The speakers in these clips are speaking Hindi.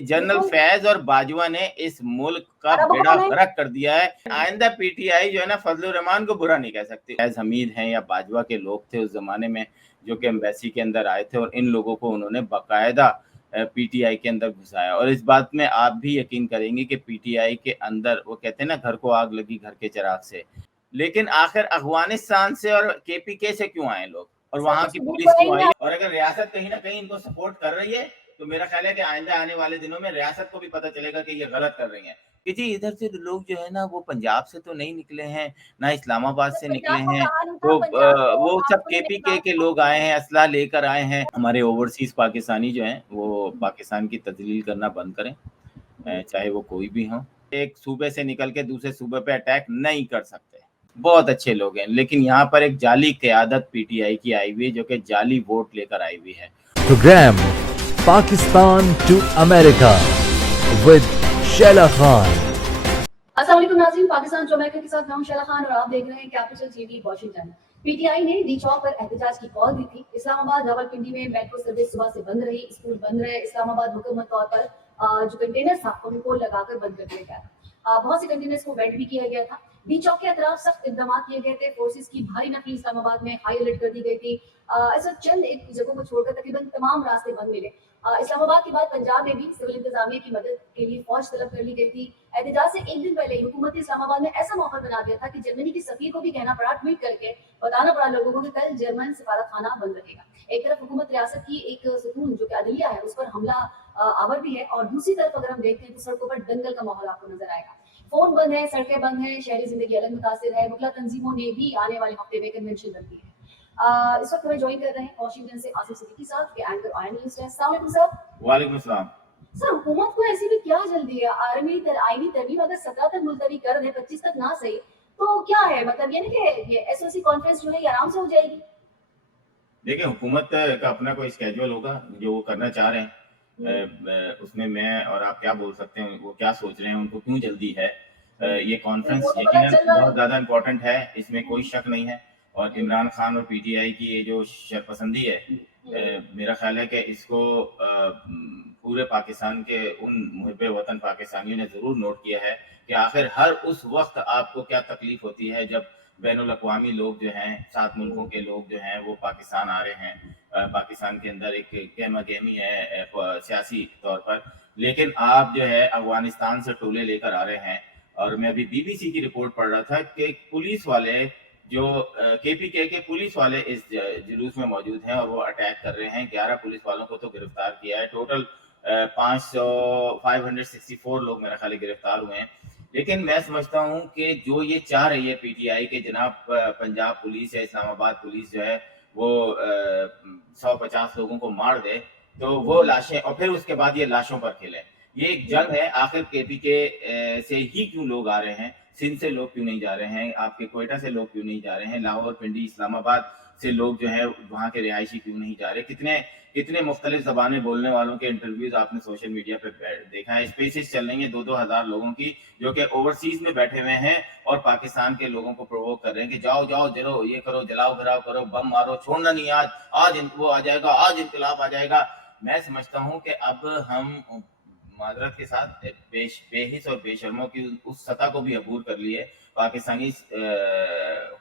जनरल बिल्कुल। फैज और बाजवा ने इस मुल्क का और अब बेड़ा हमें गर्क कर दिया है। आइंदा पीटीआई जो है ना फजलुर रहमान को बुरा नहीं कह सकती। फैज हमीद हैं या बाजवा के लोग थे उस जमाने में जो कि एम्बेसी के अंदर आए थे और इन लोगों को उन्होंने बाकायदा पीटीआई के अंदर घुसाया। और इस बात में आप भी यकीन करेंगे कि पीटीआई के अंदर वो कहते हैं ना घर को आग लगी घर के चिराग से, लेकिन आखिर अफगानिस्तान से और केपीके से क्यों आए लोग और सर वहां कुछ की सबूत पुलिस तो है ही क्यों आई? नहीं। और अगर रियासत कहीं ना कहीं इनको सपोर्ट कर रही है तो मेरा ख्याल है कि आइंदा आने वाले दिनों में रियासत को भी पता चलेगा कि ये गलत कर रही है कि जी इधर से लोग जो है ना वो पंजाब से तो नहीं निकले हैं, ना इस्लामाबाद सर से निकले पंजाब को हैं, कहा नहीं था, पंजाब को वो सब आपने मेरी केपीके बात के लोग आए हैं, असला लेकर आए हैं। हमारे ओवरसीज पाकिस्तानी जो हैं वो पाकिस्तान की तजलील करना बंद करें, चाहे वो कोई भी हो। एक सूबे से निकल के दूसरे सूबे पे अटैक नहीं कर सकते। बहुत अच्छे लोग हैं, लेकिन यहाँ पर एक जाली क़यादत पीटीआई की आई हुई है जो कि जाली वोट लेकर आई हुई है। Programme Pakistan to America with Shaila Khan. अस्सलाम वालेकुम नाज़रीन, पाकिस्तान टू अमेरिका के साथ मैं हूं शैला खान और आप देख रहे हैं कैपिटल टीवी वॉशिंगटन। पीटीआई ने डी चौक पर एहतजाज की कॉल दी थी। इस्लामाबाद रावलपिंडी में मेट्रो सर्विस सुबह से बंद रही, स्कूल बंद रहे। इस्लामाबाद मुकम्मल तौर पर जो कंटेनर था उनको लगाकर बंद कर दिया गया। बहुत से कंटेनर्स को वेट भी किया गया था। डी चौक के अतराफ सख्त इकदाम किए गए थे। फोर्सेस की भारी नफरी इस्लामाबाद में हाई अलर्ट कर दी गई थी। ऐसा चंद एक जगहों को छोड़कर तकरीबन तमाम रास्ते बंद मिले। इस्लामाबाद के बाद पंजाब में भी सिविल इंतजामिया की मदद के लिए फौज तलब कर ली गई थी। एहतजाज से एक दिन पहले हुकूमत इस्लामाबाद ने ऐसा माहौल बना दिया था कि जर्मनी की सफीर को भी कहना पड़ा, ट्वीट करके बताना पड़ा लोगों को कि कल जर्मन सफारतखाना बंद रहेगा। एक तरफ हुकूमत रियासत की एक सुकून जो कि अदलिया है उस पर हमला आवर भी है और दूसरी तरफ अगर हम देखते हैं तो सड़कों पर दंगल का माहौल आपको नजर आएगा। फोन बंद है, सड़कें बंद है, शहरी जिंदगी अलग मुतासिर है। मुखला तंजीमों ने भी आने वाले हफ्ते में कन्वेंशन रखी है। इस वक्त हमें ज्वाइन कर रहे हैं वॉशिंगटन से आसिफ सिद्दीकी साहब के एंकर आयन न्यूज़ है। अस्सलाम वालेकुम सर। वालेकुम अस्सलाम। सर हुकूमत को ऐसी भी क्या जल्दी है? आईनी तरमीम अगर 17 तक मुलतवी कर दे, 25 तक ना सही तो क्या है मतलब ये ना कि ये एसओसी कॉन्फ्रेंस जो है ये आराम से हो जाएगी। देखिए हुकूमत का अपना कोई स्केड्यूल होगा जो वो करना चाह रहे हैं, उसमें मैं और आप क्या बोल सकते हैं, वो क्या सोच रहे हैं, उनको क्यों जल्दी है। ये वो कॉन्फ्रेंस तो पता यकीनन चल रहा बहुत है। ज़्यादा इम्पोर्टेंट है, इसमें कोई शक नहीं है। और इमरान खान और पीटीआई की ये जो शरपसंदी है, मेरा ख्याल है कि इसको पूरे पाकिस्तान के उन मुहिब्बे वतन पाकिस्तानियों ने ज़रूर नोट किया है कि आखिर हर उस वक्त आपको क्या तकलीफ होती है जब बैनुल अक़वामी लोग जो हैं, 7 मुल्कों के लोग जो हैं वो पाकिस्तान आ रहे हैं। पाकिस्तान के अंदर एक गहमा-गहमी है सियासी तौर पर, लेकिन आप जो है अफ़गानिस्तान से टोले लेकर आ रहे हैं। और मैं अभी बीबीसी की रिपोर्ट पढ़ रहा था कि पुलिस वाले जो केपीके के पुलिस वाले इस जुलूस में मौजूद हैं और वो अटैक कर रहे हैं। 11 पुलिस वालों को तो गिरफ्तार किया है। टोटल 564 लोग मेरा ख्याल है गिरफ्तार हुए हैं। लेकिन मैं समझता हूँ कि जो ये चाह रही है पीटीआई के जनाब पंजाब पुलिस या इस्लामाबाद पुलिस जो है वो 150 लोगों को मार दे तो वो लाशें और फिर उसके बाद ये लाशों पर खेले। ये एक जंग है, आखिर केपीके से ही क्यों लोग आ रहे हैं, सिंध से लोग क्यों नहीं जा रहे हैं, आपके कोयटा से लोग क्यों नहीं जा रहे हैं, लाहौर पिंडी इस्लामाबाद से लोग जो है वहाँ के रिहायशी क्यों नहीं जा रहे। कितने कितने मुख्तलिफ ज़बानें बोलने वालों के इंटरव्यूज आपने सोशल मीडिया पे देखा है। स्पेसिस चल रही है 2-2 हज़ार लोगों की जो कि ओवरसीज में बैठे हुए हैं और पाकिस्तान के लोगों को प्रोवोक कर रहे हैं कि जाओ जाओ जलो, ये करो, जलाओ घराव करो, बम मारो, छोड़ना नहीं, आज वो आ जाएगा, आज इनकलाब आ जाएगा। मैं समझता हूँ कि अब हम माजरत के साथ बेहिस और बेशर्मों की उस सतह को भी अबूर कर लिए। पाकिस्तानी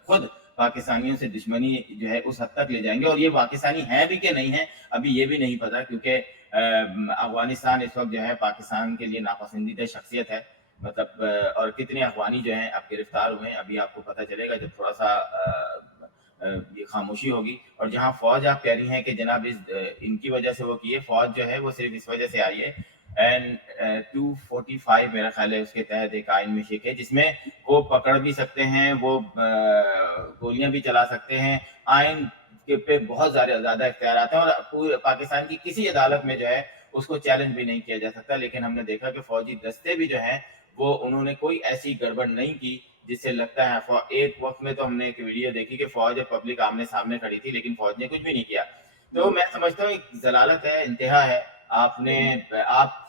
खुद पाकिस्तानियों से दुश्मनी जो है उस हद तक ले जाएंगे और ये पाकिस्तानी हैं भी कि नहीं है अभी ये भी नहीं पता, क्योंकि अफगानिस्तान इस वक्त जो है पाकिस्तान के लिए नापसंदीदा शख्सियत है। मतलब और कितने अफगानी जो हैं अब गिरफ्तार हुए हैं अभी आपको पता चलेगा जब थोड़ा सा ये खामोशी होगी। और जहाँ फौज आप कह रही हैं कि जनाब इनकी वजह से वो किए, फौज जो है वो सिर्फ इस वजह से आई है एंड 245 मेरा ख्याल है उसके तहत एक आइन में शिक है जिसमें वो पकड़ भी सकते हैं, वो गोलियां भी चला सकते हैं। आइन के पे बहुत ज़्यादा इख्तियार आते हैं और पूरे पाकिस्तान की किसी अदालत में जो है उसको चैलेंज भी नहीं किया जा सकता। लेकिन हमने देखा कि फौजी दस्ते भी जो हैं वो उन्होंने कोई ऐसी गड़बड़ नहीं की जिससे लगता है। एक वक्त में तो हमने एक वीडियो देखी कि फौज और पब्लिक आमने सामने खड़ी थी लेकिन फौज ने कुछ भी नहीं किया। तो मैं समझता हूँ एक जलालत है, इंतहा है। आप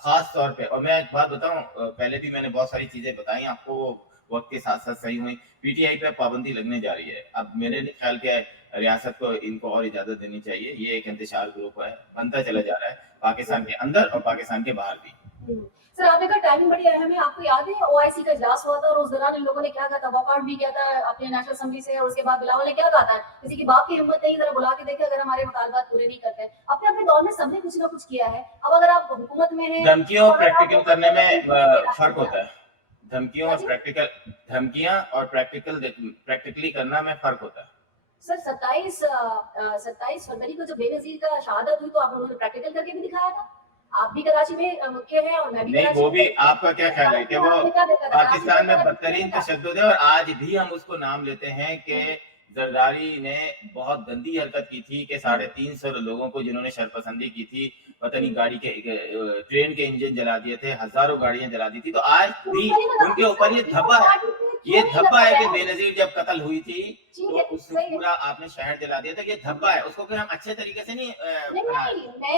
खास तौर पे, और मैं एक बात बताऊं, पहले भी मैंने बहुत सारी चीजें बताई आपको, वक्त के साथ साथ सही हुई। पीटीआई पे पाबंदी लगने जा रही है। अब मेरे ख्याल के रियासत को इनको और इजाजत देनी चाहिए। ये एक इंतशार ग्रुप है, बनता चला जा रहा है पाकिस्तान के अंदर और पाकिस्तान के बाहर भी। सर आपने कहा टाइमिंग बड़ी अहम है, आपको याद है ओआईसी का इजलास हुआ था और उस दौरान इन लोगों ने क्या कहा था, वॉकआउट भी किया था अपने नेशनल असेंबली से, और उसके बाद बिलावल ने क्या कहा था, किसी की बाप की हिम्मत नहीं, जरा बुला के देखे अगर हमारे मुतालबात पूरे नहीं करते हैं। अपने अपने दौर में सबने कुछ ना कुछ किया है। अब अगर आप हुकूमत में हैं, धमकियों तो और अगर आप प्रैक्टिकल करने में हुकूमत फर्क होता है। धमकियों हाँ और जी। धमकियां और प्रैक्टिकली करना में फर्क होता है। सर 27 फरवरी को जब बेनजीर का शहादत हुई तो आप लोगों ने प्रैक्टिकल करके भी दिखाया था। आप भी कराची में मुख्य हैं और मैं भी नहीं, कराची वो में भी हूँ। आपका क्या ख्याल है कि वो आपने क्या देखा था? पाकिस्तान में कराची बदतरीन था। तशद्दुद है, और आज भी हम उसको नाम लेते हैं कि जरदारी ने बहुत गंदी हरकत की थी कि 350 लोगों को जिन्होंने शरपसंदी की थी, पता नहीं गाड़ी के ट्रेन के इंजन जला दिए थे, हजारों गाड़ियां जला दी थी, तो आज भी उनके ऊपर ये धब्बा है। ये धब्बा है कि बेनजीर जब कत्ल हुई थी तो उस पूरा आपने शहर जला दिया था, ये धब्बा है, उसको फिर हम अच्छे तरीके से नहीं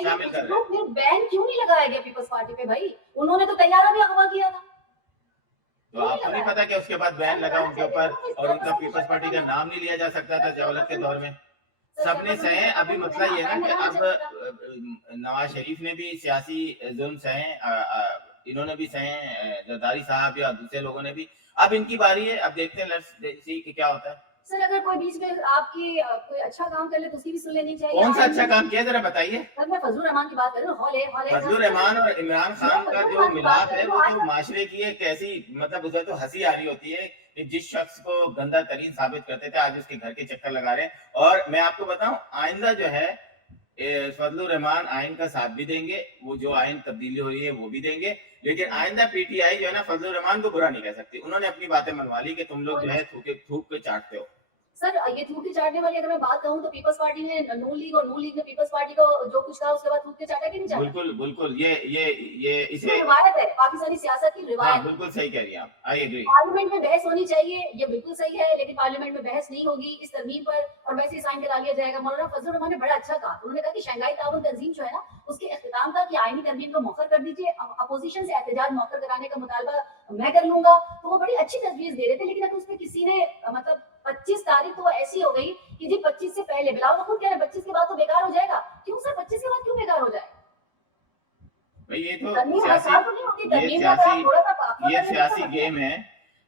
शामिल कर रहे हैं। फिर बैन क्यों नहीं लगाया गया पीपल्स पार्टी पे भाई? उन्होंने तो तैयारा भी अगवा किया था। तो आपको नहीं पता कि उसके बाद बैन लगा उनके ऊपर और उनका पीपल्स पार्टी का नाम नहीं लिया जा सकता था जवालत के दौर में? सबने सहे। अभी मसला ये है ना कि अब नवाज शरीफ ने भी सियासी जुल्म सहे, इन्होंने भी सहे, जरदारी साहब या दूसरे लोगों ने भी। अब इनकी बारी है, अब देखते हैं, लेट्स सी कि क्या होता है। सर अगर कोई बीच में आपकी कोई अच्छा काम कर ले तो उसकी भी सुन लेनी चाहिए। कौन सा अच्छा काम किया जरा बताइए। सर मैं फजलुर रहमान की बात कर रहा हूँ। फजलुर रहमान और इमरान खान का जो मिलाप है वो तो माशरे की एक ऐसी, मतलब उसे तो हंसी आ रही होती है कि जिस शख्स को गंदा तरीन साबित करते थे आज उसके घर के चक्कर लगा रहे हैं। और मैं आपको बताऊं, आइंदा जो है फजलुर रहमान आइन का साथ भी देंगे, वो जो आइन तब्दीली हो रही है वो भी देंगे, लेकिन आइंदा पीटीआई जो है ना फजलुर रहमान को बुरा नहीं कह सकती। उन्होंने अपनी बातें मनवा ली कि तुम लोग जो है थूक के चाटते हो। सर ये थूक के चाटने वाली अगर मैं बात कहूँ तो पीपल्स पार्टी ने नून लीग और नून लीग ने पीपल्स पार्टी को जो कुछ कहा उसके बाद थूक के चाटा कि नहीं चाटा? बिल्कुल बिल्कुल, ये इसे रिवायत है, पाकिस्तानी सियासत की हाँ, रिवायत। बिल्कुल सही कह रही हैं आप, आई एग्री। पार्लियामेंट में बहस होनी चाहिए, ये बिल्कुल सही है, लेकिन पार्लियामेंट में बहस नहीं होगी इस तरमीम पर और वैसे ही साइन करा लिया जाएगा। मौलाना फजलुर रहमान ने बड़ा अच्छा कहा, उन्होंने कहा कि शंघाई ताउन तंजीम जो है ना उसके इख्तिताम का कि आईनी तरमीम को मौखर कर दीजिए, अपोजिशन से एहतजाज मौखर कराने का मुतालबा मैं कर लूंगा। तो वो बड़ी अच्छी तजवीज दे रहे थे, लेकिन अगर उसमें किसी ने मतलब 25 तारीख तो ऐसी हो गई कि जी 25 से पहले बिलावल खुद कह रहे 25 के बाद तो बेकार हो जाएगा। क्यों सर 25 के बाद क्यों बेकार हो जाए? भाई ये तो तरमीम हर साल तो नहीं होती, तरमीम का थोड़ा सा ये सियासी गेम है।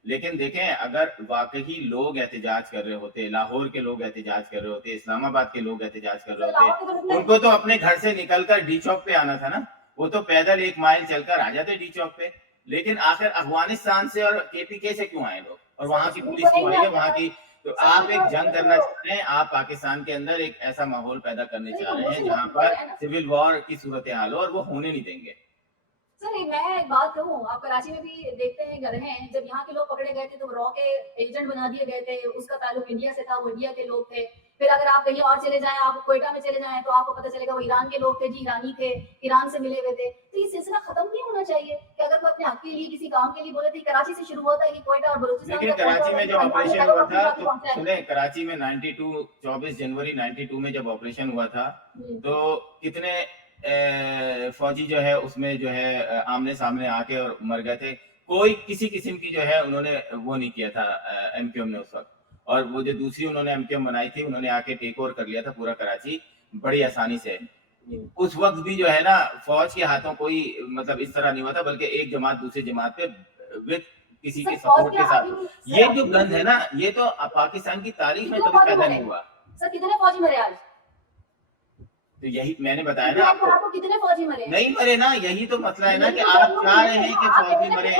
लेकिन देखें, अगर वाकई लोग एहतजाज कर रहे होते, लाहौर के लोग एहतजाज कर रहे होते, इस्लामाबाद के लोग एहतजाज कर रहे होते, उनको तो अपने घर से निकलकर डी चौक पे आना था ना, वो तो पैदल 1 माइल चलकर आ जाते डी चौक पे। लेकिन आखिर अफगानिस्तान से और केपीके से क्यों आए लोग, और वहां की पुलिस क्यों आई है वहां की? तो आप एक जंग करना चाह रहे हैं, आप पाकिस्तान के अंदर एक ऐसा माहौल पैदा करने चाह रहे हैं जहां पर सिविल वॉर की सूरत हाल हो, और वो होने नहीं देंगे। सर मैं एक बात कहूँ, आप कराची में भी देखते हैं घर हैं, जब यहाँ के लोग पकड़े गए थे तो रॉ के एजेंट बना दिए गए थे, उसका ताल्लुक इंडिया से था, वो इंडिया के लोग थे। फिर अगर आप कहीं और चले जाएं, आप कोयटा में चले जाएं तो आपको पता चलेगा वो ईरान के लोग थे जी, ईरानी थे, ईरान से मिले हुए थे। तो ये सिलसिला खत्म नहीं होना चाहिए कि अगर कोई अपने हक के लिए किसी काम के लिए बोले थे, कराची से शुरू हुआ था कि कोयटा और बलूचिस्तान। लेकिन कराची में जब ऑपरेशन हुआ था तो सुने, कराची में 92 24 जनवरी 92 में जब ऑपरेशन हुआ था तो कितने फौजी जो है उसमें जो है आमने सामने आके और मर गए थे। कोई किसी किस्म की जो है उन्होंने वो नहीं किया था एमक्यूएम ने उस वक्त, और वो जो दूसरी उन्होंने एमक्यूएम बनाई थी उन्होंने आके टेक ओवर कर लिया था पूरा कराची बड़ी आसानी से। उस वक्त भी जो है ना फौज के हाथों कोई मतलब इस तरह नहीं हुआ था, बल्कि एक जमात दूसरी जमात पे विद किसी के सपोर्ट के साथ। ये जो गंद है ना, ये तो पाकिस्तान की तारीख में कभी पैदा नहीं हुआ। सर कितने फौजी मरे आज? तो यही मैंने बताया ना आपको, कितने फौजी मरे? नहीं मरे ना, यही तो मसला है ना कि आप चाह रहे हैं कि फौजी मरे।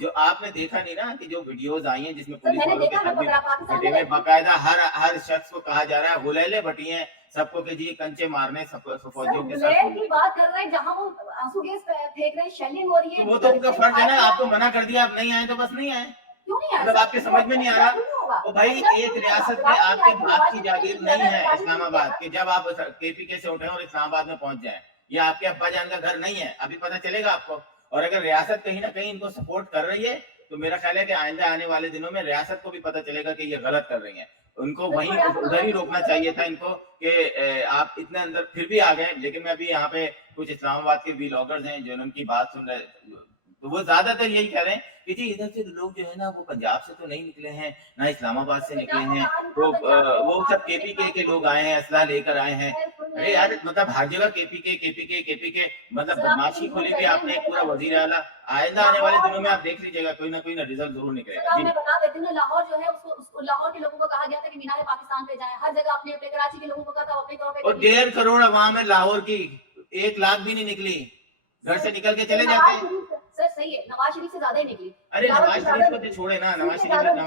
जो आपने देखा नहीं ना कि जो वीडियोस आई हैं जिसमें पुलिस वालों के खड्डे में बाकायदा हर शख्स को कहा जा रहा है गुलेले बटिए सबको के जी कंचे मारने फौजियों के साथ की बात कर रहे हैं, जहां वो आंसू गैस फेंक रहे हैं, शेलिंग हो रही है। तो वो तो उनका फर्ज है ना, आपको मना कर दिया, आप नहीं आए तो बस नहीं आए। क्यों नहीं आए? मतलब आपके समझ में नहीं आ रहा? तो भाई एक रियासत में आपके बाप की जागीर नहीं है इस्लामाबाद कि जब आप केपीके से उठे और इस्लामाबाद में पहुंच जाएं, ये आपके अब्बा जान का घर नहीं है, अभी पता चलेगा आपको। और अगर रियासत कहीं ना कहीं इनको सपोर्ट कर रही है तो मेरा ख्याल है कि आइंदा आने वाले दिनों में रियासत को भी पता चलेगा कि ये गलत कर रही है। उनको वहीं उधर ही रोकना चाहिए था इनको कि आप इतने अंदर फिर भी आ गए। लेकिन मैं अभी यहाँ पे कुछ इस्लामाबाद के व्लॉगर्स हैं जो उनकी बात सुन रहे, तो वो ज्यादातर यही कह रहे हैं कि जी इधर से लोग जो है ना वो पंजाब से तो नहीं निकले हैं, ना इस्लामाबाद से निकले हैं, तो वो सब केपीके के लोग आए हैं, असला लेकर आए हैं। अरे यार मतलब हर जगह केपीके मतलब सर, आप बदमाशी इग्नोर खोली कर भी रहे हैं, आपने एक मैं पूरा बता वजीर देती हूँ। आला। आइंदा आने वाले लाहौर दिनों में आप देख लीजिएगा कोई ना रिजल्ट जरूर सर, निकलेगा अब जी। मैं बता देती हूँ ना, लाहौर जो है उसको लाहौर के लोगों को कहा गया था कि मीनार पाकिस्तान पे जाएं। हर जगह अपने अपने कराची के लोगों को कहा था अपने तौर पे और करिए। 1.5 करोड़ अवाम है लाहौर की, 1 लाख भी नहीं निकली, घर से निकल के चले जाते नवाज हैं। शरीफ सर सही है, नवाज शरीफ से ज्यादा ही निकली। अरे बिलावल से नवाज ज्यादा शरीफ को तो निकली, छोड़े ना, सिंह से ज्यादा निकली।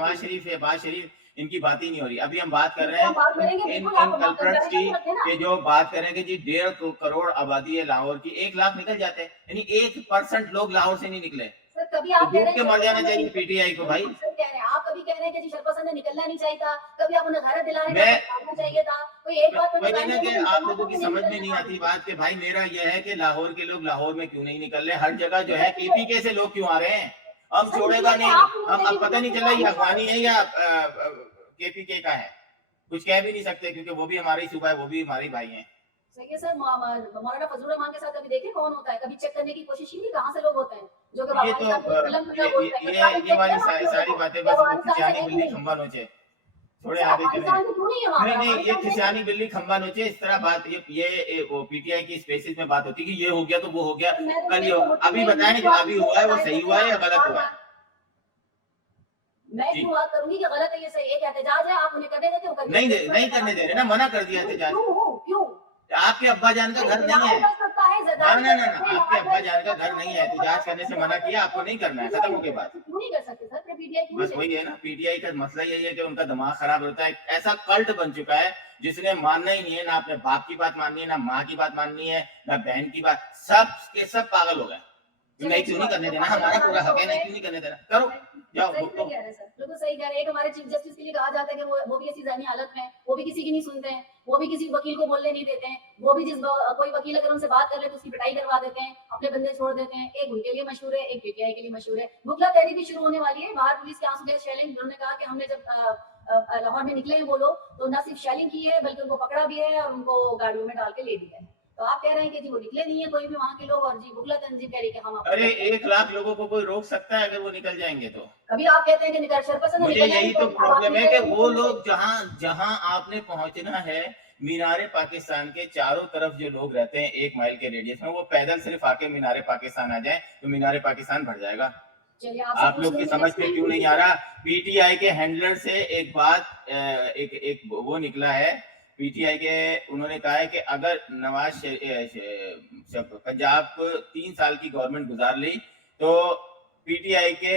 नवाज शरीफ इनकी बात ही नहीं हो रही। अभी हम बात कर रहे बिल्कुल हम बात हैं करेंगे, इन बिल्कुल इन आप कल्प्रेट्स की, कंपैरिजन रखें ना। कि जो बात करें कि जी 1.5 करोड़ आबादी है लाहौर की, 1 लाख निकल जाते हैं, यानी 1% लोग लाहौर से नहीं निकले। सर कभी तो आप कह डूब रहे के हैं मर जाना शरपसंद चाहिए ने पीटीआई को भाई। बिल्कुल सही कह रहे हैं, आप कभी कह रहे हैं कि जी शरपसंद ने निकलना नहीं चाहिए था, कभी आप उन्हें गैरत दिला रहे हैं मैं कि भागना चाहिए था। कोई एक बात में वही बताएं ना कि कि वो आप निकलना लोगों था की कि नहीं समझ में निकलना नहीं था आती बिल्कुल। बात कि भाई मेरा यह है कि लाहौर के लोग लाहौर में क्यों नहीं निकल रहे, हर जगह जो है सर केपीके से लोग क्यों आ रहे हैं, हम सर छोड़ेगा निकलेंगे, नहीं। आप नहीं हम निकलेंगे, अब पता नहीं निकलेंगे चला तो ये हम नहीं अफगानी छोड़ेंगे। है या केपीके का है, कुछ कह भी नहीं सकते क्योंकि वो भी हमारे ही सूबा है, वो भी हमारे ही भाई हैं। सही है सर, मौलाना फजलुर रहमान के साथ कभी देखे कौन होता है, कभी चेक करने की कोशिश की कहाँ से लोग होते हैं जो कि ये तो अफगानिस्तान को फिल्म में बोलते हैं, कभी आपने ये चेक वाली किया वहाँ के लोगों सारी को बातें कि बस वो अफगानिस्तान से खिसियानी है कि बिल्ली नहीं? खंबा नोचे, छोड़े सर आगे चले। अफगानिस्तान से क्यों नहीं है वहाँ पर, नहीं ये अफगानिस्तान से खिसियानी बिल्ली खंबा नोचे, इस तरह बात ये वो पीटीआई की स्पेसिस में बात होती है कि ये हो गया तो वो हो गया, सर मैं तो कल सही ये हो। होती अभी नहीं, बताया नहीं जो अभी हुआ है वो सही हुआ है या गलत हुआ है मैं जी। क्यों बात करूंगी कि गलत है ये सही, एक एहतजाज है, आप उन्हें करने देते हो करिए। नहीं करने दे रहे ना, मना कर दिया एहतजाज। क्यों आपके अब्बा जान का घर नहीं है, कर सकता है ना जरदारी ना कर ना सकते ना हैं, आपके नमाज अब्बा कर जान का सकते घर हैं, नहीं है, एहतजाज करने से मना किया, आपको नहीं करना है, खत्म हो गई बात। क्यों नहीं कर सकते सर, फिर पीटीआई क्यों बस नहीं वही है ना, पीटीआई का मसला यही है कि उनका दिमाग खराब होता है, ऐसा कल्ट बन चुका है जिसने मानना ही नहीं है, ना अपने बाप की बात माननी है, ना माँ की बात माननी है, ना बहन की बात, सब के सब पागल हो गए। क्यों नहीं करने देना, हमारा पूरा हक है ना, क्यों नहीं करने देना, करो जाओ सही भुगतो। कह रहे हैं सर, बिल्कुल सही कह रहे हैं। एक हमारे चीफ जस्टिस के लिए कहा जाता है कि वो भी ऐसी ज़हनी हालत में है, वो भी किसी की नहीं सुनते हैं, वो भी किसी वकील को बोलने नहीं देते हैं, वो भी कोई वकील अगर उनसे बात कर ले तो उसकी पिटाई करवा देते हैं, अपने बंदे छोड़ देते हैं। एक उनके लिए मशहूर है, एक पीटीआई के लिए मशहूर है। बुकला तहरीक भी शुरू होने वाली है, बाहर पुलिस के आंसू गैस शेलिंग, उन्होंने कहा कि हमने जब लाहौर में निकले हैं वो लोग, तो न सिर्फ शेलिंग की है बल्कि उनको पकड़ा भी है और उनको गाड़ियों में डाल के ले दिया है। तो आप कह रहे हैं कि जी वो निकले नहीं है कोई भी वहाँ के लोग, और जी बुगला तंजीम कह रही है कि हम आपको अरे 1 लाख लोगों को कोई रोक सकता है अगर वो निकल जाएंगे तो? कभी आप कहते हैं कि निकल शरपसंद मुझे निकलना यही नहीं तो चाहिए, अब आप प्रॉब्लम है निकल कि रहे हैं, वो निकलना लोग जहां जहां आपने पहुंचना है, मीनारे पाकिस्तान के चारों तरफ जो लोग रहते हैं 1 माइल के रेडियस में, वो पैदल सिर्फ आके मीनारे पाकिस्तान आ जाए तो मीनारे पाकिस्तान भर जाएगा। चलिए आपसे आप पूछ लोग की लेंगे समझ next में week। क्यों नहीं आ रहा? पीटीआई के हैंडलर से एक बात एक वो निकला है, पीटीआई के उन्होंने कहा है कि अगर पंजाब को 3 साल की गवर्नमेंट गुजार ली तो पीटीआई के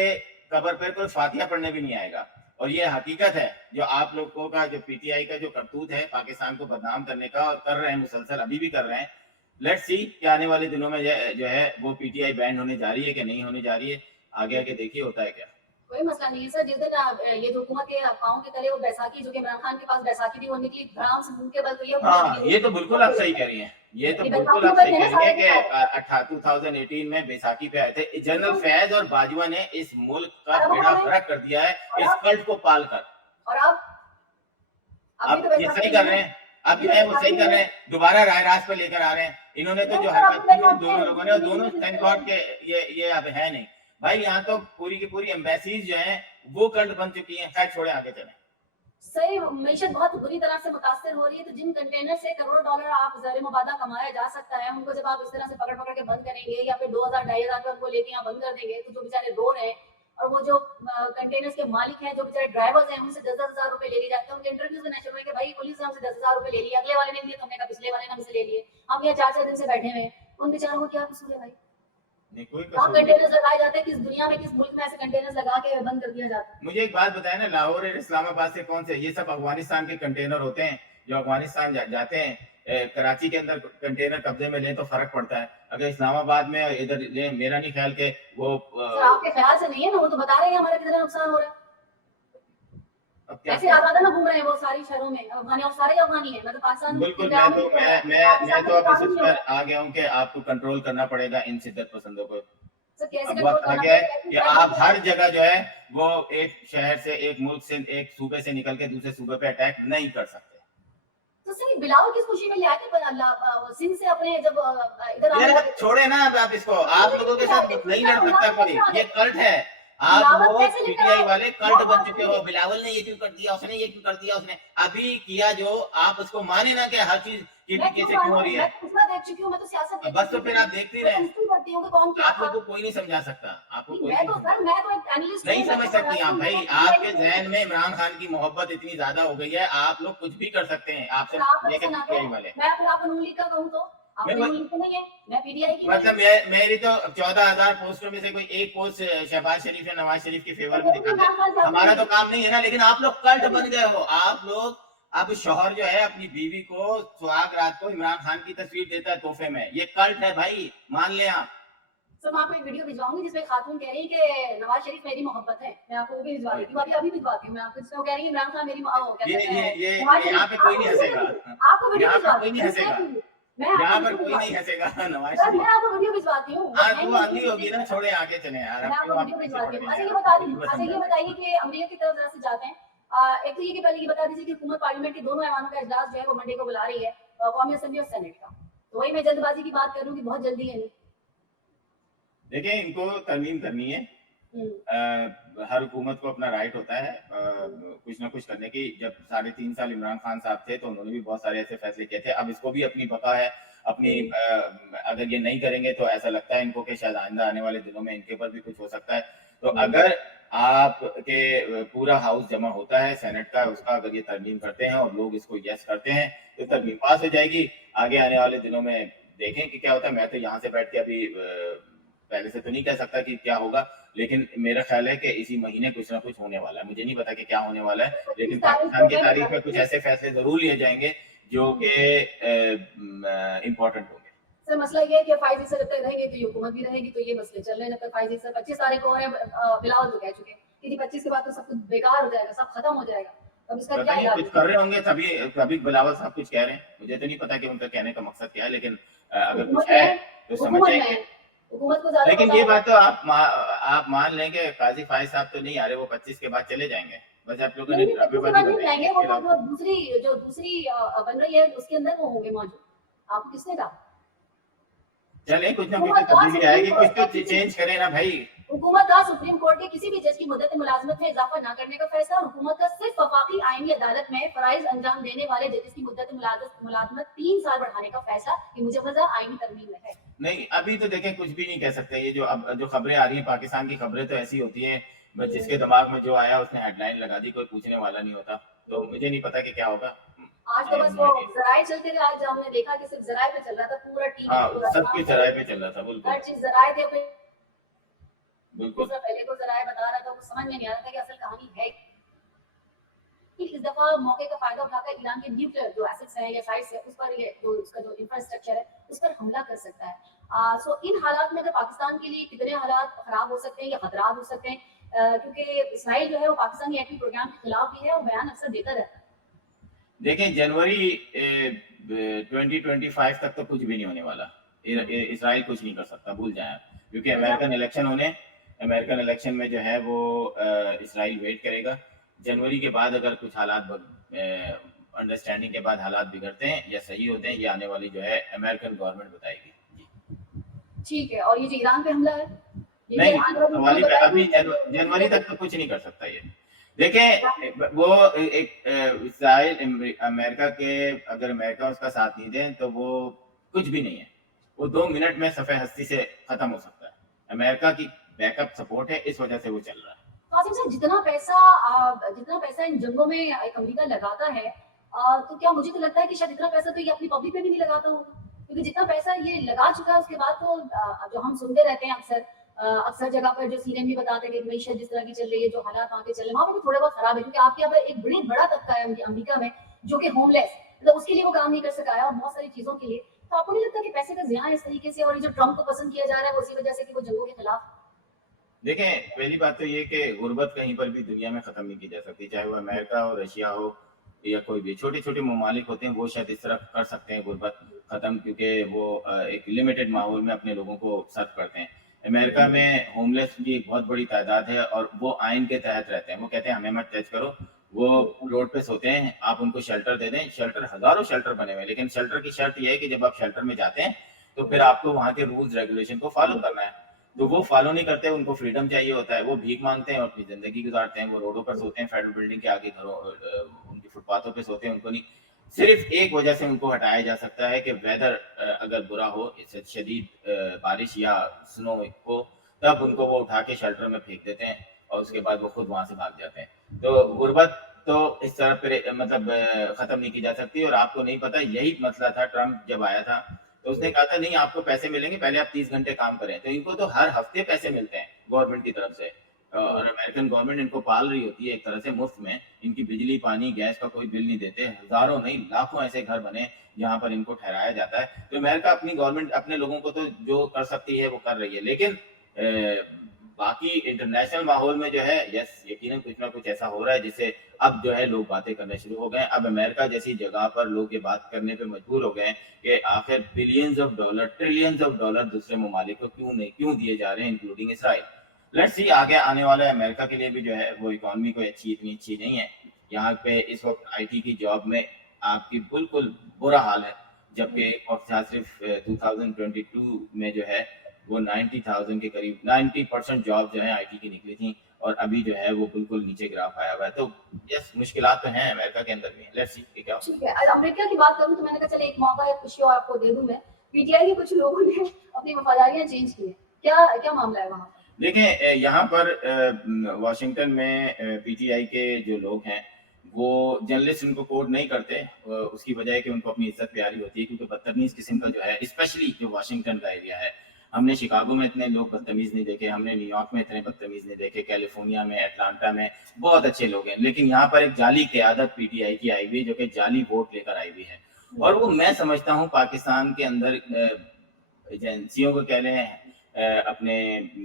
कबर पर कोई फातिहा पढ़ने भी नहीं आएगा। और ये हकीकत है, जो आप लोगों का जो पीटीआई का जो करतूत है पाकिस्तान को बदनाम करने का, और कर रहे हैं मुसलसल, अभी भी कर रहे हैं। लेट्स सी कि आने वाले दिनों में जो है वो पीटीआई बैंड होने जा रही है कि नहीं होने जा रही है, आगे आगे देखिए होता है क्या। कोई मसला नहीं है सर, जिस दिन ये जो हुकूमत के पाँव के तले वो बैसाखी, जो कि इमरान खान के पास बैसाखी थी, वो निकली धड़ाम से मुंह के बल, तो ये हाँ ये तो बिल्कुल आप सही कह रही हैं, ये तो ये बिल्कुल बैसाखी आप पर सही है ना कह रही हैं सारे कि 2018 में बैसाखी पे आए थे। जनरल फैज और बाजवा ने इस मुल्क का बेड़ा गर्क कर दिया है इस कल्ट को पाल कर। और अब अब ये सही कर रहे हैं, अब जो है वो सही कर रहे हैं, दोबारा राय राज पे लेकर आ रहे हैं। इन्होंने तो जो हरकत की है दोनों लोगों ने, और दोनों थैंक गॉड के ये अब है नहीं भाई, यहाँ तो पूरी की पूरी एम्बेसीज जो है वो कल्ट बन चुकी हैं। खैर छोड़े, आगे चले। सही मीशत बहुत बुरी तरह से मुतासर हो रही है, तो जिन कंटेनर से करोड़ों डॉलर आप ज़र मुबादा कमाया जा सकता है, उनको जब आप इस तरह से पकड़ पकड़ के बंद करेंगे या फिर 2000-2500 पे उनको लेके यहाँ बंद कर देंगे, तो जो बेचारे रो रहे हैं, और वो जो कंटेनर्स के मालिक हैं, जो बेचारे ड्राइवर्स हैं, उनसे 10-10 हजार रुपए ले लिए जाते हैं। उनके इंटरव्यूज में नेचुरल है कि भाई पुलिस ने हमसे 10,000 रुपए ले लिए, अगले वाले ने दिए तो हमने कहा पिछले वाले ने हमसे ले लिए, हम यहाँ 4-4 दिन से बैठे हुए हैं, उन बेचारों को क्या कसूर है भाई? नहीं कोई कहाँ कसूर नहीं। कंटेनर्स लगाए जाते हैं, किस दुनिया में किस मुल्क में ऐसे कंटेनर्स लगा के बंद कर दिया जाता है? मुझे एक बात बताए ना, लाहौर और इस्लामाबाद से कौन से, ये सब अफगानिस्तान के कंटेनर होते हैं जो अफगानिस्तान जाते हैं। कराची के अंदर कंटेनर कब्जे में ले तो फर्क पड़ता है, अगर इस्लामाबाद में इधर ले, मेरा नहीं ख्याल के वो सर आपके ख्याल से नहीं है ना, वो तो बता रहे हैं हमारा कितना नुकसान हो रहा है। अब क्या ऐसे आजादा में घूम रहे हैं वो सारी शहरों में, अफगानी, और सारे अफगानी हैं, मतलब पाकिस्तान बिल्कुल। इंतजाम मैं तो नहीं कर रहा है। मैं तो अब पाकिस्तान इस में पर आ गया हूँ कि आपको कंट्रोल करना पड़ेगा इन शिद्दत पसंदों को। सर कैसे अब कंट्रोल वक्त आ करना गया है चाहिए? कि आप हर जगह जो है वो एक शहर से, एक मुल्क से, एक सूबे से निकल के दूसरे सूबे पे अटैक नहीं कर सकते। तो सर बिलावल किस खुशी में ले आए थे सिंध से अपने, जब इधर आने यार लगे थे? छोड़े ना अब आप इसको, आप लोगों के साथ नहीं लड़ सकता कोई, ये कल्ट है। आप बिलावल लोग कैसे लेकर पीटीआई आए? वाले कल्ट बहुत बन बात चुके सुनिए। हो, बिलावल ने ये क्यों कर दिया, उसने ये क्यों कर दिया, उसने अभी किया जो आप उसको माने ना कि हर चीज की मैं क्यों कैसे क्यों हो मानूं? रही मैं है। तो उसमें देख चुकी हूँ, मैं तो सियासत देख बस चुकी तो हूँ फिर पूरी। आप देखते मैं रहे। तो हिस्ट्री पढ़ती हूँ कि कौन क्या आप था। लोग को कोई नहीं समझा सकता, आपको नहीं, कोई मैं नहीं तो समझा सर, मैं तो एक एनालिस्ट नहीं हूँ, मैं समझ तो सकती जर्नलिस्ट आप हूँ, भाई, मैंने पीटीआई आपके की जहन में इमरान खान की मोहब्बत इतनी ज्यादा हो गई है, आप लोग कुछ भी कर सकते हैं, आपसे फिर आप लेके कैसे ना पीटीआई कहें? वाले। मैं फिर आपको नून लीग का कहूँ तो? आप मैं तो नून लीग के नहीं है, मैं पीटीआई की नहीं मतलब हूँ। मेरी तो 14,000 पोस्टों में से कोई एक पोस्ट शहबाज शरीफ या नवाज शरीफ के तो फेवर में मेरे को दिखा दे, इमरान खान से आपको हमारा नहीं तो है। काम नहीं है ना। लेकिन आप लोग कल्ट बन गए हो, आप लोग अब शौहर जो है अपनी बीवी को सुहाग रात को इमरान खान की तस्वीर देता है तोहफे में, ये कल्ट है भाई, मान ले आप। सर, मैं आपको एक वीडियो भिजवाऊंगी जिसमें खातून कह रही है कि नवाज शरीफ मेरी मोहब्बत है। मैं आपको वो भी भिजवा देती हूँ, अभी अभी भिजवाती हूँ मैं आपको, जिसमें वो कह रही है इमरान खान मेरी क्या ये कहते ये हैं, ये नवाज यहाँ शरीफ। पे कोई आपको नहीं वीडियो हंसेगा, भेजूंगी, आपको वीडियो यहाँ पे भिजवाती कोई हूँ, नहीं हंसेगा, मैं आपको यहाँ पर वीडियो कोई नहीं भिजवाती हूँ। हंसेगा नवाज सर, शरीफ। मैं आपको वीडियो भिजवाती हूँ, हाँ तो नहीं वो नहीं अंधी होगी ना, छोड़े आगे चले यार, अब मैं आपको क्यों आप वीडियो पीछे भिजवाती पड़ हूँ। गए अच्छा, ये यार, बता मुझे दी बस अच्छा ये समझाते हैं। बताइए कि अमरीका की तरफ जरा से जाते हैं। एक तो ये कि पहले ये बता दीजिए कि हुकूमत पार्लियामेंट के दोनों ऐवानों का इजलास जो है वो मंडे को बुला रही है, कौमी असेंबली और सेनेट का। तो वही मैं जल्दबाजी की बात कर रही हूँ कि बहुत जल्दी है। देखिए इनको तरमीम करनी है, हर हुकूमत को अपना राइट होता है कुछ ना कुछ करने की। जब 3.5 साल इमरान खान साहब थे तो उन्होंने भी बहुत सारे ऐसे फैसले किए थे, अब इसको भी अपनी बका है अपनी अगर ये नहीं करेंगे तो ऐसा लगता है इनको कि शायद आइंदा आने वाले दिनों में इनके ऊपर भी कुछ हो सकता है। तो अगर आपके पूरा हाउस जमा होता है सेनेट का, उसका अगर ये तरमीम करते हैं और लोग इसको यस करते हैं तो तरमीम पास हो जाएगी। आगे आने वाले दिनों में देखें कि क्या होता है। मैं तो यहाँ से बैठ के अभी पहले से तो नहीं कह सकता कि क्या होगा, लेकिन मेरा ख्याल है कि इसी महीने कुछ ना कुछ होने वाला है। मुझे नहीं पता कि क्या होने वाला है, लेकिन पाकिस्तान की तारीख में कुछ ऐसे फैसले जरूर लिए जाएंगे जो कि इम्पोर्टेंट होंगे। सर, मसला ये है कि फाइज जब तक रहेंगे तो ये हुकूमत भी रहेगी, तो ये मसले चल रहे हैं। जब तक फाइज 25 तारीख को हो रहे हैं, बिलावल तो कह चुके हैं कि 25 के बाद तो सब कुछ बेकार हो जाएगा, सब खत्म हो जाएगा। अब इसका क्या पता नहीं इलाज कुछ कर रहे होंगे तभी तभी बिलावल साहब कुछ कह रहे हैं, मुझे तो नहीं पता कि उनका कहने का मकसद क्या है, लेकिन अगर कुछ है तो समझ हुकूमत जाएंगे। में हुकूमत को ज्यादा लेकिन पता ये होगा। बात तो आप मान लें कि काजी फाइज साहब तो नहीं आ रहे, वो 25 के बाद चले जाएंगे। बस आप लोगों ने नहीं, 25 के बाद नहीं जाएंगे, वो तो बनाई। जो दूसरी बन रही है उसके अंदर वो होंगे मौजूद। आपको किसने कहा? चले कुछ ना हुकूमत कुछ का तब्दीली आएगी, कुछ तो चेंज करें ना भाई। हुकूमत का सुप्रीम कोर्ट के किसी भी जज की मुद्दत मुलाजमत में इजाफा न करने का फैसला, और हुकूमत का सिर्फ वफाकी आईनी अदालत में फराइज अंजाम देने वाले जजेस की मुद्दत मुलाजमत 3 साल बढ़ाने का फैसला, ये मुजवजा आईनी तरमीम में है। नहीं अभी तो देखें कुछ भी नहीं कह सकते। ये जो अब जो खबरें आ रही हैं पाकिस्तान की खबरें तो ऐसी होती है बस जिसके दिमाग में जो आया उसने हेडलाइन लगा दी, कोई पूछने वाला नहीं होता। तो मुझे नहीं पता कि क्या होगा। आज तो बस वो जराए चलते थे, आज हमने देखा कि सिर्फ जराए पे चल रहा था पूरा टीवी, हाँ सब कुछ जराए पे चल रहा था। हर बिल्कुल चीज जराए थे। बिल्कुल पहले को जराए बता रहा था, वो समझ में नहीं आ रहा था कि असल कहानी है। इस दफा मौके का फायदा उठाकर ईरान के न्यूक्लियर जो एसेट्स हैं या साइट्स है उस पर ये जो उसका जो इंफ्रास्ट्रक्चर है उस पर हमला कर सकता है। सो इन हालात में अगर पाकिस्तान के लिए कितने हालात खराब हो सकते हैं या खतरात हो सकते हैं, क्योंकि इसराइल जो है वो पाकिस्तानी एटमी प्रोग्राम के खिलाफ भी है और बयान अक्सर देता रहता है। देखें जनवरी 2025 तक तो कुछ भी नहीं होने वाला। इसराइल कुछ नहीं कर सकता, भूल जाए आप, क्योंकि अमेरिकन इलेक्शन में जो है वो इसराइल वेट करेगा। जनवरी के बाद अगर कुछ हालात अंडरस्टैंडिंग के बाद हालात बिगड़ते हैं या सही होते हैं, ये आने वाली जो है अमेरिकन गवर्नमेंट बताएगी। ठीक है, और ये जो ईरान पे हमला है नहीं अभी जनवरी तक तो कुछ नहीं कर सकता ये। देखें वो एक इसराइल अमेरिका के अगर अमेरिका उसका साथ नहीं दे तो वो कुछ भी नहीं है, वो 2 मिनट में सफ़े हस्ती से खत्म हो सकता है। अमेरिका की बैकअप सपोर्ट है, इस वजह से वो चल रहा है। कासिम साहब, जितना पैसा इन जंगों में एक अमेरिका लगाता है, तो क्या मुझे तो लगता है कि शायद इतना पैसा तो ये अपनी पब्लिक पे भी नहीं लगाता होगा, क्योंकि जितना पैसा ये लगा चुका है उसके बाद तो जो हम सुनते रहते हैं अक्सर जगह पर जो सीएम भी बताते हैं कि मईशत जिस तरह की चल रही है, जो हालात वहाँ के चल रहे हैं वहाँ पे भी थोड़ा बहुत खराब है, क्योंकि आपके यहाँ पर एक बड़ा तबका है अमेरिका में जो कि होमलेस, मतलब उसके लिए वो काम नहीं कर सका है और बहुत सारी चीजों के लिए। तो आपको नहीं लगता कि पैसे का ज़िया है इस तरीके से, और ये जो ट्रम्प को पसंद किया जा रहा है उसी वजह से कि वो जंगों के खिलाफ? देखें पहली बात तो ये कि गुर्बत कहीं पर भी दुनिया में ख़त्म नहीं की जा सकती, चाहे वो अमेरिका हो, रशिया हो या कोई भी छोटे छोटे ममालिक होते हैं वो शायद इस तरह कर सकते हैं गुर्बत ख़त्म, क्योंकि वो एक लिमिटेड माहौल में अपने लोगों को सर्व करते हैं। अमेरिका में होमलेस की एक बहुत बड़ी तादाद है और वो आइन के तहत रहते हैं। वो कहते हैं हमें मत टच करो, वो रोड पे सोते हैं, आप उनको शेल्टर दे दें। शेल्टर हज़ारों शेल्टर बने हुए हैं, लेकिन शेल्टर की शर्त यह है कि जब आप शेल्टर में जाते हैं तो फिर आपको वहाँ के रूल्स रेगुलेशन को फॉलो करना है। तो वो फॉलो नहीं करते, उनको फ्रीडम चाहिए होता है, वो भीख मांगते हैं और अपनी ज़िंदगी गुज़ारते हैं, वो रोडों पर सोते हैं, फेडरल बिल्डिंग के आगे घरों उनकी फुटपाथों पे सोते हैं, उनको नहीं। सिर्फ़ एक वजह से उनको हटाया जा सकता है कि वेदर अगर बुरा हो, इससे शदीद बारिश या स्नो हो, तब उनको वो उठा के शेल्टर में फेंक देते हैं और उसके बाद वो खुद वहाँ से भाग जाते हैं। तो गुर्बत तो इस तरह मतलब खत्म नहीं की जा सकती। और आपको नहीं पता, यही मसला था ट्रम्प जब आया था, तो उसने कहा था नहीं आपको पैसे मिलेंगे, पहले आप 30 घंटे काम करें। तो इनको तो हर हफ्ते पैसे मिलते हैं गवर्नमेंट की तरफ से, और अमेरिकन गवर्नमेंट इनको पाल रही होती है एक तरह से मुफ्त में। इनकी बिजली पानी गैस का कोई बिल नहीं देते, हजारों नहीं लाखों ऐसे घर बने जहाँ पर इनको ठहराया जाता है। तो अमेरिका अपनी गवर्नमेंट अपने लोगों को तो जो कर सकती है वो कर रही है, लेकिन बाकी इंटरनेशनल माहौल में जो है यस यकीनन कुछ ना कुछ ऐसा हो रहा है जिससे अब जो है लोग बातें करने शुरू हो गए हैं। अब अमेरिका जैसी जगह पर लोग ये बात करने पे मजबूर हो गए हैं कि आखिर billions of dollar trillions of dollar दूसरे ममालिक को क्यों दिए जा रहे हैं, इंक्लूडिंग इसराइल। लेट्स सी आगे आने वाला है। अमेरिका के लिए भी जो है वो इकोनॉमी कोई इतनी अच्छी नहीं है। यहाँ पे इस वक्त आईटी की जॉब में आपकी बिल्कुल बुरा हाल है, जबकि सिर्फ 2022 में जो है वो 90,000 के करीब 90% जॉब जो है आईटी की निकली थी, और अभी जो है वो बिल्कुल नीचे ग्राफ आया हुआ है। तो यस मुश्किलात तो हैं अमेरिका के अंदर भी। लेट्स सी कि क्या होता है। ठीक है, अमेरिका की बात करूँ तो मैंने कहा चले एक मौका है, खुशी और आपको दे दूं मैं। पीटीआई के कुछ लोगों ने अपनी वफादारियां चेंज की है, क्या क्या मामला है वहाँ? देखें यहाँ पर वाशिंगटन में पीटीआई के जो लोग हैं वो जर्नलिस्ट उनको कोड नहीं करते। उसकी वजह है कि उनको अपनी इज्जत प्यारी होती है, क्योंकि बदतमीज किस्म का जो है, स्पेशली जो वाशिंगटन का एरिया है, हमने शिकागो में इतने लोग बदतमीज नहीं देखे, हमने न्यूयॉर्क में इतने बदतमीज नहीं देखे, कैलिफोर्निया में अटलांटा में बहुत अच्छे लोग हैं। लेकिन यहाँ पर एक जाली क़यादत पीटीआई की आई हुई है, जो कि जाली वोट लेकर आई हुई है। और वो मैं समझता हूँ पाकिस्तान के अंदर एजेंसियों को कह लें, अपने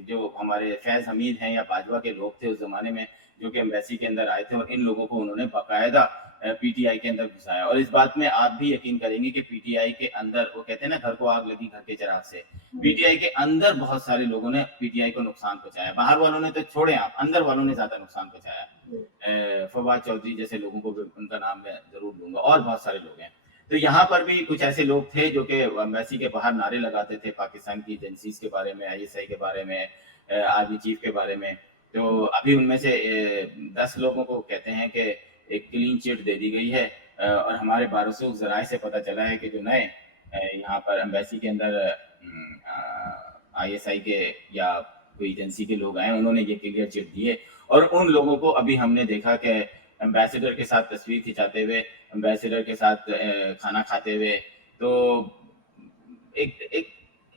जो हमारे फैज हमीद हैं या बाजवा के लोग थे उस जमाने में, जो कि एम्बेसी के अंदर आए थे, और इन लोगों को उन्होंने बाकायदा पीटीआई के अंदर घुसाया। और इस बात में आप भी यकीन करेंगे कि पीटीआई के अंदर, वो कहते हैं ना घर को आग लगी घर के चिराग से, पीटीआई के अंदर बहुत सारे लोगों ने पीटीआई को नुकसान पहुंचाया। बाहर वालों ने तो छोड़े, आप अंदर वालों ने ज्यादा नुकसान पहुंचाया। फवाद चौधरी जैसे लोगों को उनका नाम मैं जरूर लूंगा, और बहुत सारे लोग हैं। तो यहाँ पर भी कुछ ऐसे लोग थे जो कि एम्बेसी के बाहर नारे लगाते थे पाकिस्तान की एजेंसीज के बारे में, आईएसआई के बारे में, आर्मी चीफ के बारे में। तो अभी उनमें से 10 लोगों को कहते हैं कि एक क्लीन चिट दे दी गई है, और हमारे बारसूख जराए से पता चला है कि जो नए यहाँ पर एम्बेसी के अंदर आईएसआई के या कोई एजेंसी के लोग आए, उन्होंने ये क्लियर चिट दी है। और उन लोगों को अभी हमने देखा कि एम्बेसडर के साथ तस्वीर खिंचाते हुए, एम्बेसडर के साथ खाना खाते हुए। तो एक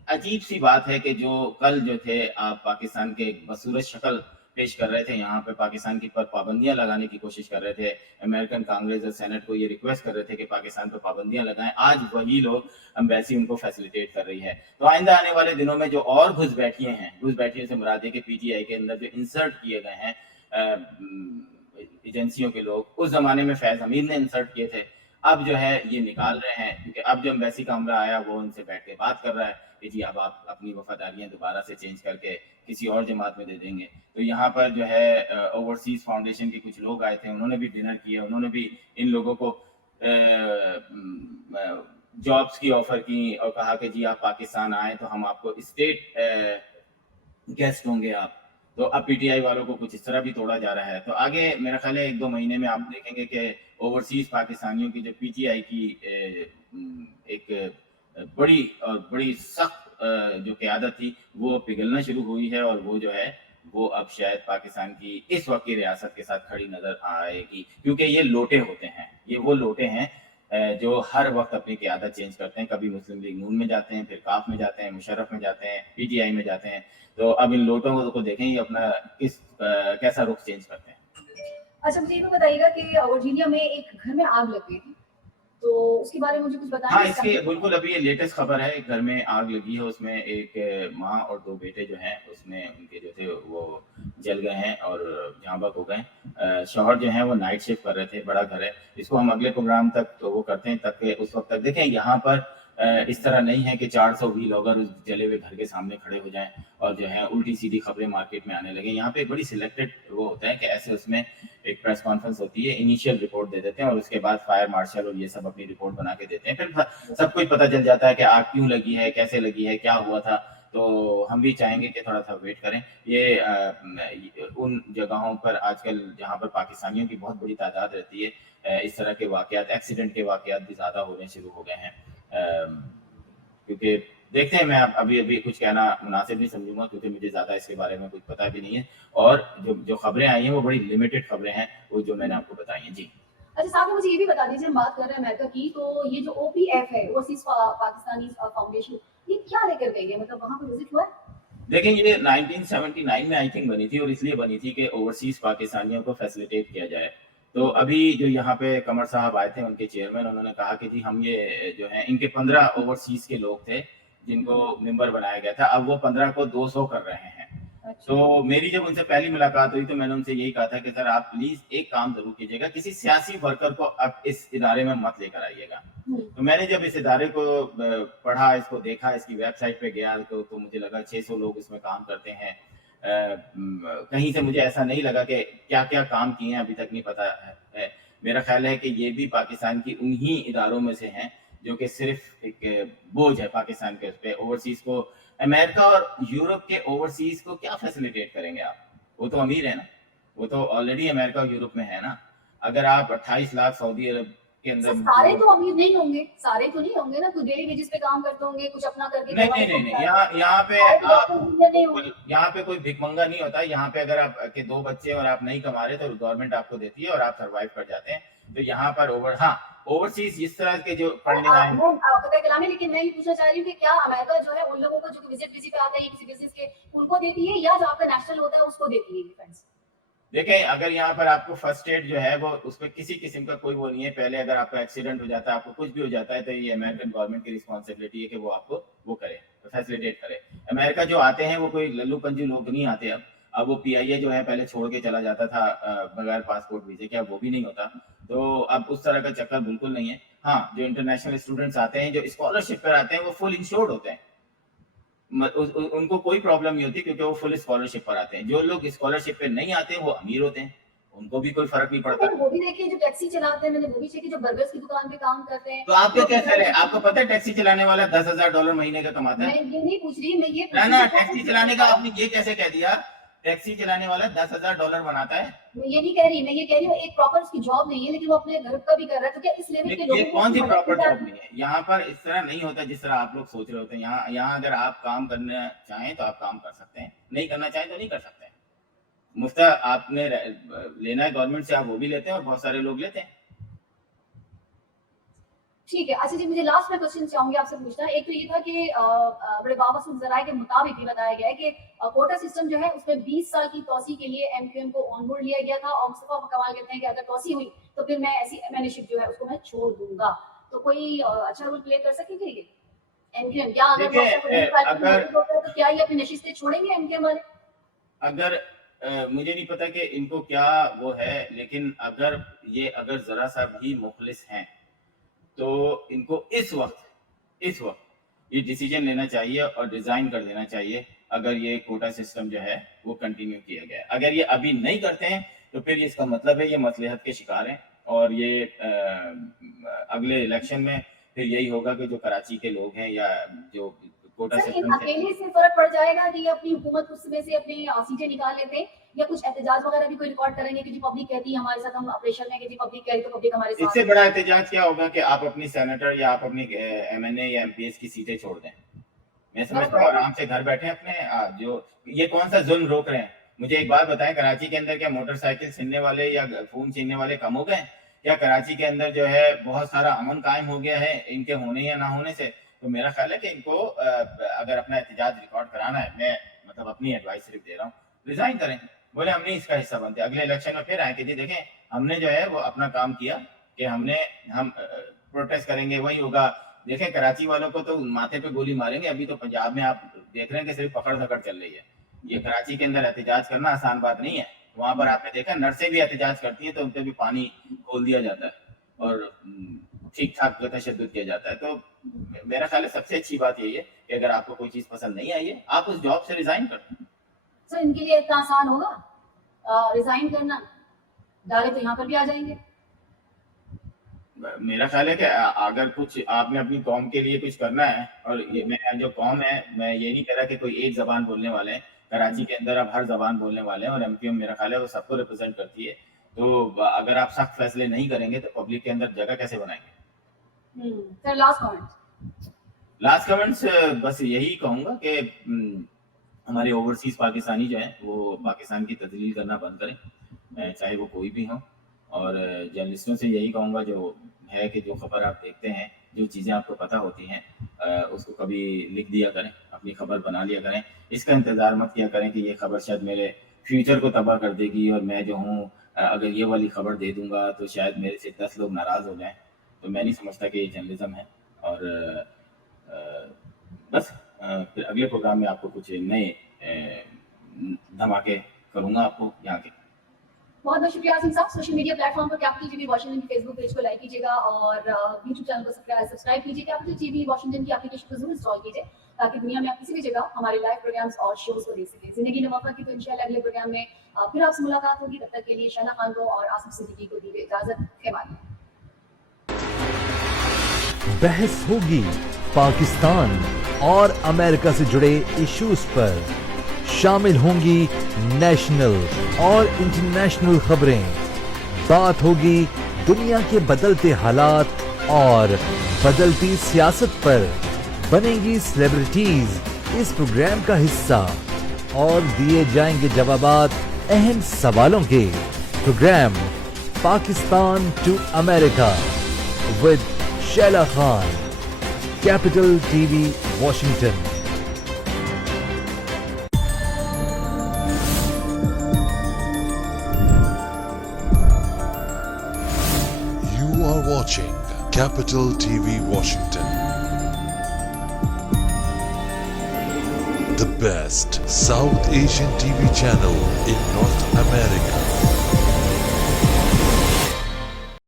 अजीब सी बात है कि जो कल जो थे आप पाकिस्तान के बदसूरत शक्ल पेश कर रहे थे, यहाँ पे पाकिस्तान की पर पाबंदियां लगाने की कोशिश कर रहे थे, अमेरिकन कांग्रेस और सेनेट को ये रिक्वेस्ट कर रहे थे कि पाकिस्तान पर पाबंदियां लगाएं, आज वही लोग एम्बेसी उनको फैसिलिटेट कर रही है। तो आइंदा आने वाले दिनों में जो और घुसपैठियों से मुराद है कि पीटीआई के अंदर जो इंसर्ट किए गए हैं एजेंसियों के लोग, उस जमाने में फैज हमीद ने इंसर्ट किए थे, अब जो है ये निकाल रहे हैं, क्योंकि अब जो एम्बेसी का अमला आया वो उनसे बैठ के बात कर रहा है कि जी अब आप अपनी वफादारियां दोबारा से चेंज करके किसी और जमात में दे देंगे। तो यहाँ पर जो है ओवरसीज फाउंडेशन के कुछ लोग आए थे, उन्होंने भी डिनर किया, उन्होंने भी इन लोगों को जॉब्स की ऑफर की और कहा कि जी आप पाकिस्तान आए तो हम आपको स्टेट गेस्ट होंगे आप। तो अब पीटीआई वालों को कुछ इस तरह भी तोड़ा जा रहा है। तो आगे मेरा ख्याल है 1-2 महीने में आप देखेंगे कि ओवरसीज पाकिस्तानियों की जो पीटीआई की एक बड़ी सख्त जो क़यादत थी वो पिघलना शुरू हुई है, और वो जो है वो अब शायद पाकिस्तान की इस वक्त की रियासत के साथ खड़ी नजर आएगी, क्योंकि ये लोटे होते हैं, ये वो लोटे हैं जो हर वक्त अपनी क़यादत चेंज करते हैं। कभी मुस्लिम लीग नून में जाते हैं, फिर काफ में जाते हैं, मुशर्रफ में जाते हैं, पीटीआई में जाते हैं। तो अब इन लोटों को देखें ये अपना कैसा रुख चेंज करते हैं। अच्छा, मुझे ये भी बताइएगा कि वर्जीनिया में एक घर में आग लग गई थी, तो उसके बारे में मुझे कुछ बताएं। हाँ, इसकी बिल्कुल अभी ये लेटेस्ट खबर है, एक घर में आग लगी है, उसमें एक माँ और 2 बेटे जो हैं उसमें उनके जो थे वो जल गए हैं और जहाँ हो गए। शौहर जो हैं वो नाइट शिफ्ट कर रहे थे, बड़ा घर है, इसको हम अगले प्रोग्राम तक तो वो करते हैं, तक उस वक्त तक देखें। यहाँ पर इस तरह नहीं है कि 400 व्लॉगर उस जले हुए घर के सामने खड़े हो जाएं और जो है उल्टी सीधी खबरें मार्केट में आने लगे। यहाँ पे एक बड़ी सिलेक्टेड वो होता है कि ऐसे उसमें एक प्रेस कॉन्फ्रेंस होती है, इनिशियल रिपोर्ट दे देते हैं और उसके बाद फायर मार्शल और ये सब अपनी रिपोर्ट बना के देते हैं। फिर सब कुछ पता चल जाता है कि आग क्यों लगी है, कैसे लगी है, क्या हुआ था। तो हम भी चाहेंगे कि थोड़ा-सा वेट करें। ये उन जगहों पर आजकल जहाँ पर पाकिस्तानियों की बहुत बड़ी तादाद रहती है, इस तरह के वाक़यात, एक्सीडेंट के वाक़यात भी ज़्यादा होने शुरू हो गए हैं। क्योंकि देखते हैं, मैं अभी कुछ कहना मुनासिब नहीं समझूँगा क्योंकि मुझे ज़्यादा इसके बारे में कुछ पता भी नहीं है, और जो खबरें आई हैं वो बड़ी लिमिटेड खबरें हैं, वो जो मैंने आपको बताई हैं। जी। अच्छा, साथ में मुझे ये भी बता दीजिए, हम बात कर रहे हैं अमेरिका की, तो ये जो ओपीएफ है, ओवरसीज़ पाकिस्तानी फाउंडेशन, ये क्या लेकर गई है? मतलब वहाँ पे विज़िट हुआ है? देखिए, ये 1979 में आई थिंक बनी थी, और इसलिए बनी थी कि ओवरसीज़ पाकिस्तानियों को फैसिलिटेट किया जाए। तो अभी जो यहाँ पे कमर साहब आए थे, उनके चेयरमैन, उन्होंने कहा कि जी हम ये जो है, इनके 15 ओवरसीज़ के लोग थे, जिनको मेंबर बनाया गया था, अब वो 15 को 200 कर रहे हैं। अच्छा। तो मेरी जब उनसे पहली मुलाकात हुई तो मैंने उनसे यही कहा था कि सर आप प्लीज़ एक काम ज़रूर कीजिएगा, किसी सियासी वर्कर को आप इस इदारे में मत लेकर आइएगा। तो मैंने जब इस इदारे को पढ़ा, इसको देखा, इसकी वेबसाइट पे गया तो मुझे लगा 600 लोग इसमें काम करते हैं। कहीं से मुझे ऐसा नहीं लगा कि क्या-क्या काम किए हैं अभी तक नहीं पता है। मेरा ख़्याल है कि ये भी पाकिस्तान की उन्हीं इदारों में से हैं जो कि सिर्फ़ एक बोझ है पाकिस्तान के उस पे। ओवरसीज़ को, अमेरिका और यूरोप के ओवरसीज़ को क्या फैसिलिटेट करेंगे आप? वो तो अमीर है ना, वो तो ऑलरेडी अमेरिका और यूरोप में है ना। अगर आप 28 लाख सऊदी अरब के अंदर, सारे तो अमीर नहीं होंगे, सारे तो नहीं होंगे ना, कुछ डेली वेजेस पे काम करते होंगे, कुछ अपना करके नहीं, यहाँ पे सारे तो आप डॉक्टर इंजीनियर नहीं होंगे। यहाँ पे कोई भिखमंगा नहीं होता। यहाँ पे अगर आप के 2 बच्चे और आप नहीं कमा रहे तो गवर्नमेंट आपको देती है और आप सर्वाइव कर जाते हैं। तो यहाँ पर ओवरसीज़ इस तरह के जो पढ़ने वाले, वो पता है कलामी, लेकिन मैं ये पूछना चाह रही हूँ कि क्या अमेरिका जो है उन लोगों को जो विजिट पे आते हैं किसी बिजनेस के, उनको देती है, या जो आपका नेशनल होता है उसको देती है डिफेंस? देखें, अगर यहाँ पर आपको फर्स्ट एड जो है वो उसपे किसी किस्म का कोई वो नहीं है। पहले अगर आपका एक्सीडेंट हो जाता है, आपको कुछ भी हो जाता है, तो ये अमेरिकन गवर्नमेंट की रिस्पॉन्सिबिलिटी है कि वो आपको वो करे, फैसिलिटेट करे। अमेरिका जो आते हैं वो कोई लल्लू पंजू लोग नहीं आते। अब वो पीआईए जो है पहले छोड़ के चला जाता था बगैर पासपोर्ट वीजे के, अब वो भी नहीं होता। तो अब उस तरह का चक्कर बिल्कुल नहीं है। हाँ, जो इंटरनेशनल स्टूडेंट्स आते हैं, जो स्कॉलरशिप पर आते हैं, वो फुल इंश्योर्ड होते हैं। उनको कोई प्रॉब्लम नहीं होती क्योंकि वो फुल स्कॉलरशिप पर आते हैं। जो लोग स्कॉलरशिप पे नहीं आते वो अमीर होते हैं, उनको भी कोई फर्क नहीं पड़ता। मैंने वो भी देखी है जो टैक्सी चलाते हैं, मैंने वो भी देखी जो बर्गर्स की दुकान पे काम करते हैं। तो आपके क्या ख्याल है? आपको पता है टैक्सी चलाने वाला $10,000 महीने का कमाता मैं है? ये नहीं पूछ रही, मैं ये पूछ ना रही ना, हूँ कि टैक्सी चलाने का आपने ये कैसे कह दिया? टैक्सी चलाने वाला $10,000 बनाता है? मैं ये नहीं कह रही, मैं ये कह रही हूँ एक प्रॉपर उसकी जॉब नहीं है, लेकिन वो अपने घर का भी कर रहा है, तो क्या इस लेवल के ये लोगों को कौन सी मदद प्रॉपर की जॉब जाती नहीं है? यहाँ पर इस तरह नहीं होता जिस तरह आप लोग सोच रहे होते हैं। यहाँ अगर आप काम करना चाहें तो आप काम कर सकते हैं, नहीं करना चाहें तो नहीं कर सकते हैं। मुफ्त आपने लेना है गवर्नमेंट से, आप वो भी लेते हैं और बहुत सारे लोग लेते हैं। ठीक है। अच्छा जी, मुझे लास्ट में क्वेश्चन चाहूंगी आपसे पूछना। एक तो ये था कि बड़े बाबा जराए के मुताबिक ये बताया गया है कि कोटा सिस्टम जो है उसमें 20 साल की तोसी के लिए एमक्यूएम को ऑन बोर्ड लिया गया था, और मुस्तफा कमाल कहते हैं कि अगर तोसी हुई तो फिर मैं ऐसी एमएनएशिप जो है उसको मैं छोड़ दूंगा। तो कोई अच्छा रोल प्ले कर सकेंगे ये एमक्यूएम? क्या अगर वो देखिए, तो क्या ये अपनी नशिस्तें छोड़ेंगे एमक्यूएम वाले? अगर मुझे नहीं पता कि इनको क्या वो है, लेकिन अगर जरा सा भी मुखलिस हैं तो इनको इस वक्त ये डिसीजन लेना चाहिए और रिजाइन कर देना चाहिए। अगर ये कोटा सिस्टम जो है वो कंटिन्यू किया गया है, अगर ये अभी नहीं करते हैं तो फिर इसका मतलब है ये मसलहत के शिकार हैं, और ये अगले इलेक्शन में फिर यही होगा कि जो कराची के लोग हैं या जो कोटा सर, इन सिस्टम से, अकेले से फर्क पड़ जाएगा कि ये अपनी हुकूमत उसमें से अपनी सीटें निकाल लेते हैं, या कुछ एहतजाज वगैरह भी कोई रिकॉर्ड करेंगे कि जी पब्लिक कहती है हमारे साथ, हम ऑपरेशन में कि जी पब्लिक कह रही तो पब्लिक हमारे साथ इससे बड़ा एहतजाज क्या होगा कि आप अपनी सेनेटर या आप अपनी एमएनए या एमपीएस की सीटें छोड़ दें। मैं समझता हूँ आराम से घर बैठे अपने जो ये कौन सा जुल्म रोक रहे हैं। मुझे एक बात बताएं, कराची के अंदर क्या मोटरसाइकिल छीनने वाले या खून छीनने वाले कम हो गए? क्या कराची के अंदर जो है बहुत सारा अमन कायम हो गया है इनके होने या ना होने से? तो मेरा ख्याल है कि इनको अगर अपना एहतजाज रिकॉर्ड कराना है, मैं मतलब अपनी एडवाइस सिर्फ दे रहा हूँ, रिजाइन करें, बोले हम नहीं इसका हिस्सा बनते। अगले इलेक्शन में फिर आए कि जी देखें हमने जो है वो अपना काम किया कि हम प्रोटेस्ट करेंगे, वही होगा। देखें कराची वालों को तो माथे पे गोली मारेंगे। अभी तो पंजाब में आप देख रहे हैं कि सिर्फ पकड़ धकड़ चल रही है। ये कराची के अंदर एहतजाज करना आसान बात नहीं है। वहां पर आपने देखा नर्सें भी एहतजाज करती हैं तो उन पर भी पानी खोल दिया जाता है और ठीक ठाक तशद्दुद किया जाता है। तो मेरा ख्याल है सबसे अच्छी बात यही है कि अगर आपको कोई चीज पसंद नहीं आई है आप उस जॉब से रिजाइन कर दें। सर, इनके लिए इतना आसान होगा रिजाइन करना? डाले तो यहाँ पर भी आ जाएंगे। मेरा ख्याल है कि अगर कुछ आपने अपनी कौम के लिए कुछ करना है, और ये मैं जो कौम है, मैं ये नहीं कह रहा कि कोई एक ज़बान बोलने वाले हैं। कराची के अंदर अब हर ज़बान बोलने वाले हैं, और एमक्यूएम मेरा ख्याल है वो सबको रिप्रेज़ेंट करती है। तो अगर आप सख्त फैसले नहीं करेंगे तो पब्लिक के अंदर जगह कैसे बनाएँगे? Sir last comment. Last comments बस यही कहूँगा कि हमारे ओवरसीज़ पाकिस्तानी जो हैं वो पाकिस्तान की तज़लील करना बंद करें, चाहे वो कोई भी हों। और जर्नलिस्टों से यही कहूँगा जो है कि जो खबर आप देखते हैं, जो चीज़ें आपको पता होती हैं, उसको कभी लिख दिया करें, अपनी खबर बना लिया करें। इसका इंतज़ार मत किया करें कि ये खबर शायद मेरे फ्यूचर को तबाह कर देगी, और मैं जो हूँ अगर ये वाली खबर दे दूँगा तो शायद मेरे से 10 लोग नाराज़ हो जाएँ। तो मैं नहीं समझता कि ये जर्नलिज़्म है। और बस फिर अगले प्रोग्राम में आपको कुछ नए धमाके करूँगा आपको यहाँ के। बहुत बहुत शुक्रिया आसिम साहब। सोशल मीडिया प्लेटफॉर्म पर कैपिटल टीवी वॉशिंगटन की फेसबुक पेज को लाइक कीजिएगा और यूट्यूब चैनल को सब्सक्राइब कीजिए। कैपिटल टीवी वॉशिंगटन की एप्लीकेशन को जरूर इंस्टॉल कीजिए ताकि दुनिया में आप किसी भी जगह हमारे लाइव प्रोग्राम्स और शोज को देख सकें। जिंदगी ने मौका की तो इंशाल्लाह अगले प्रोग्राम में फिर आपसे मुलाकात होगी। तब तक के लिए शना खान को और आसिफ सिद्दीकी को दीजिए इजाजत। खेमानी। बहस होगी पाकिस्तान और अमेरिका से जुड़े इश्यूज पर। शामिल होंगी नेशनल और इंटरनेशनल खबरें। बात होगी दुनिया के बदलते हालात और बदलती सियासत पर। बनेंगी सेलिब्रिटीज इस प्रोग्राम का हिस्सा और दिए जाएंगे जवाबात अहम सवालों के। Programme Pakistan to America with Shaila Khan, capital TV Washington. You are watching Capital TV Washington, the best South Asian TV channel in North America.